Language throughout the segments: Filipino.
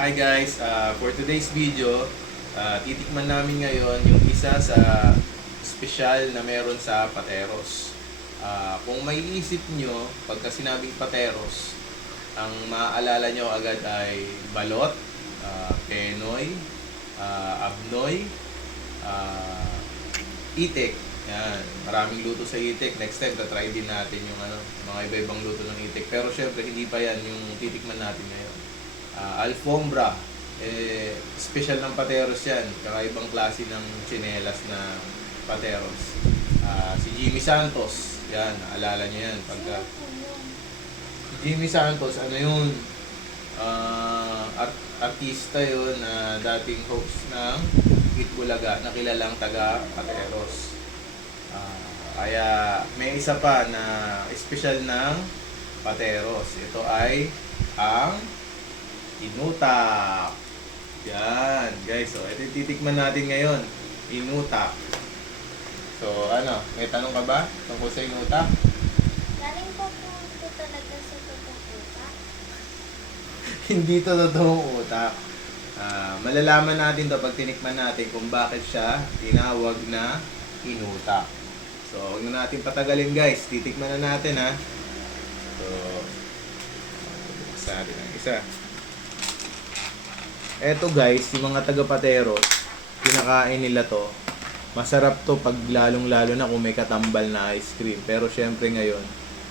Hi guys, uh, for today's video, uh, titikman namin ngayon yung isa sa special na meron sa Pateros. Uh, kung may isip nyo, pagka sinabing Pateros, ang maaalala nyo agad ay balot, uh, penoy, uh, abnoy, uh, itik. Yan, maraming luto sa itik. Next time, tatry din natin yung ano, mga iba-ibang luto ng itik. Pero syempre, hindi pa yan yung titikman natin ngayon. Ah, Alfombra, eh, special ng Pateros yan. Kakaibang klase ng chinelas na Pateros. Ah, si Jimmy Santos, yan, naalala niyo yan. Pagka, Jimmy Santos, ano yun? Ah, art- artista yun na dating host ng Itbulaga na kilalang taga Pateros. Ah, kaya may isa pa na special ng Pateros. Ito ay ang Inutak. Yan, guys. So, ito titikman natin ngayon. Inutak. So, ano, may tanong ka ba tungkol sa inutak? Galing po po ito talaga sa tutuputa. Hindi to totoong utak. Ah, malalaman natin to pag tinikman natin kung bakit siya tinawag na inutak. So, huwag na natin patagalin guys. Titikman na natin ha. So, buksan natin ang isa. Eto guys, yung mga taga-pateros, kinakain nila to. Masarap to pag lalong-lalo na kung may katambal na ice cream. Pero syempre ngayon,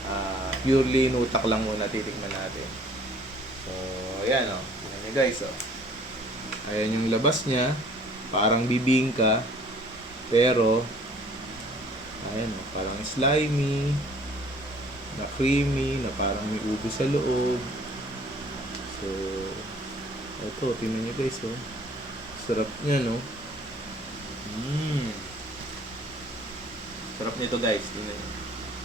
ah, purely inutak lang muna titikman natin. So, ayan o. Oh. Ayan guys o. Oh. Ayan yung labas niya. Parang bibingka. Pero, ayan o. Parang slimy. Na creamy. Na parang may ubi sa loob. So, ito. Tingnan nyo guys o. Sarap niya no. Mmm. Sarap nito guys. Tingnan nyo.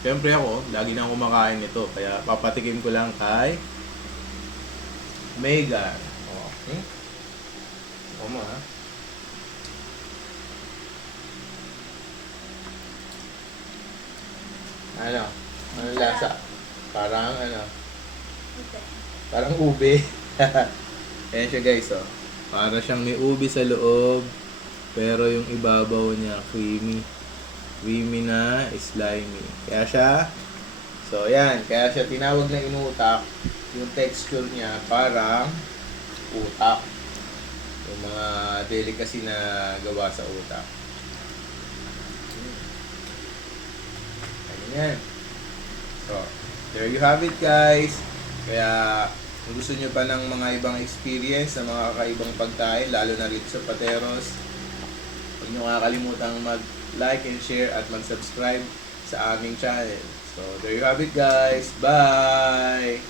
Siyempre ako, lagi na ako kumakain nito. Kaya papatikim ko lang kay Mega. Oh. Hmm? Oo mo ha. Ano? Ano lasa? Parang ano? Parang ube. Ayan siya guys oh. Para siyang may ube sa loob. Pero yung ibabaw niya creamy. Creamy na slimy. Kaya siya So yan, kaya siya tinawag na inutak. Yung texture niya parang utak. Yung mga delicacy na gawa sa utak. Ano yan? So, there you have it guys. Kaya kung gusto nyo pa ng mga ibang experience na mga kakaibang pagkain, lalo na rito sa Pateros, huwag nyo kakalimutan mag-like and share at mag-subscribe sa aming channel. So, there you have it guys. Bye!